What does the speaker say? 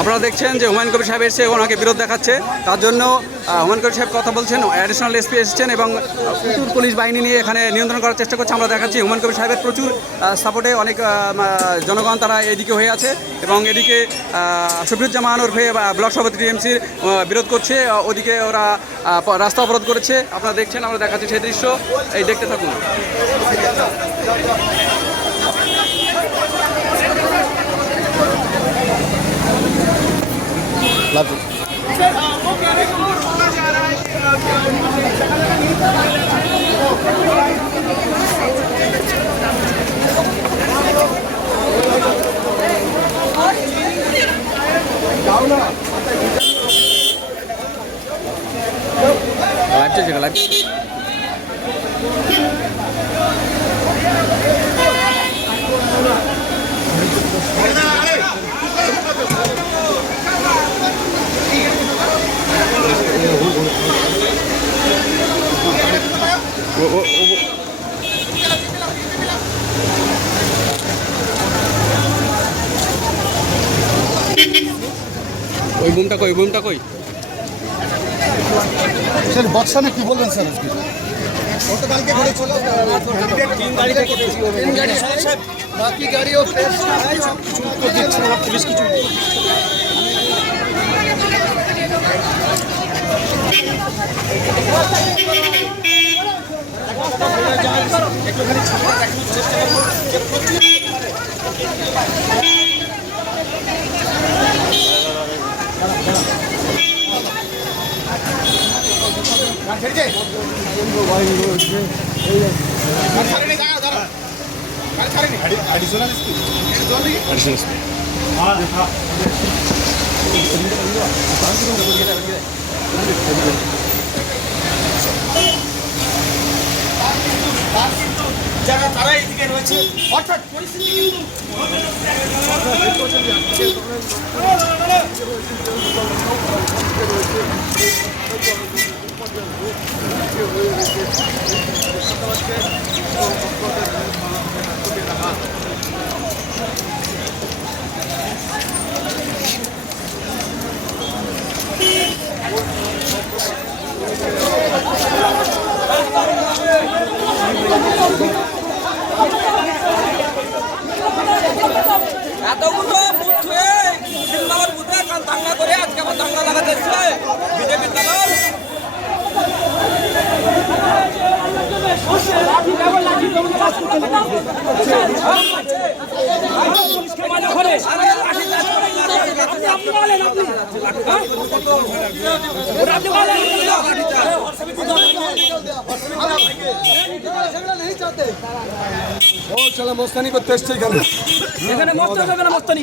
আপনারা দেখছেন যে হুমায়ুন কবির সাহেব এসে ওনাকে বিরোধ দেখাচ্ছে, তার জন্য হুমায়ুন কবির সাহেব কথা বলছেন। অ্যাডিশনাল এসপি এসেছেন এবং প্রচুর পুলিশ বাহিনী নিয়ে এখানে নিয়ন্ত্রণ করার চেষ্টা করছে। আমরা দেখাচ্ছি হুমায়ুন কবির সাহেবের প্রচুর সাপোর্টে অনেক জনগণ তারা এদিকে হয়ে আছে এবং এদিকে শফিউজ্জামান ওরফে ব্লক সভাপতি টিএমসির বিরোধ করছে, ওদিকে ওরা রাস্তা অবরোধ করেছে। আপনারা দেখছেন, আমরা দেখাচ্ছি সেই দৃশ্য, এই দেখতে থাকুন। লাইভ চলছে, লাইভ ওই বুমটা কই, বুমটা কই? স্যার বক্সানে কি বলবেন স্যার আজকে? গতকালকে ঘরে চলে তিন গাড়ি থেকে তিন গাড়ি স্যার বাকি গাড়িও পুলিশ কিছু একটুখানি ছাড়া দেখানোর চেষ্টা করবো। যারা তারা এদিকে রয়েছে, অর্থাৎ পরিস্থিতি এতগুলো বুথ হয়ে মুসলিমনগর বুথে এখন দাঙ্গা করে আজকে আবার দাঙ্গা লাগাতে এসছে বিজেপির দল। ও চলো মস্তানি করতে এসছে এখানে। এখানে মস্ত হবে না, মস্তানি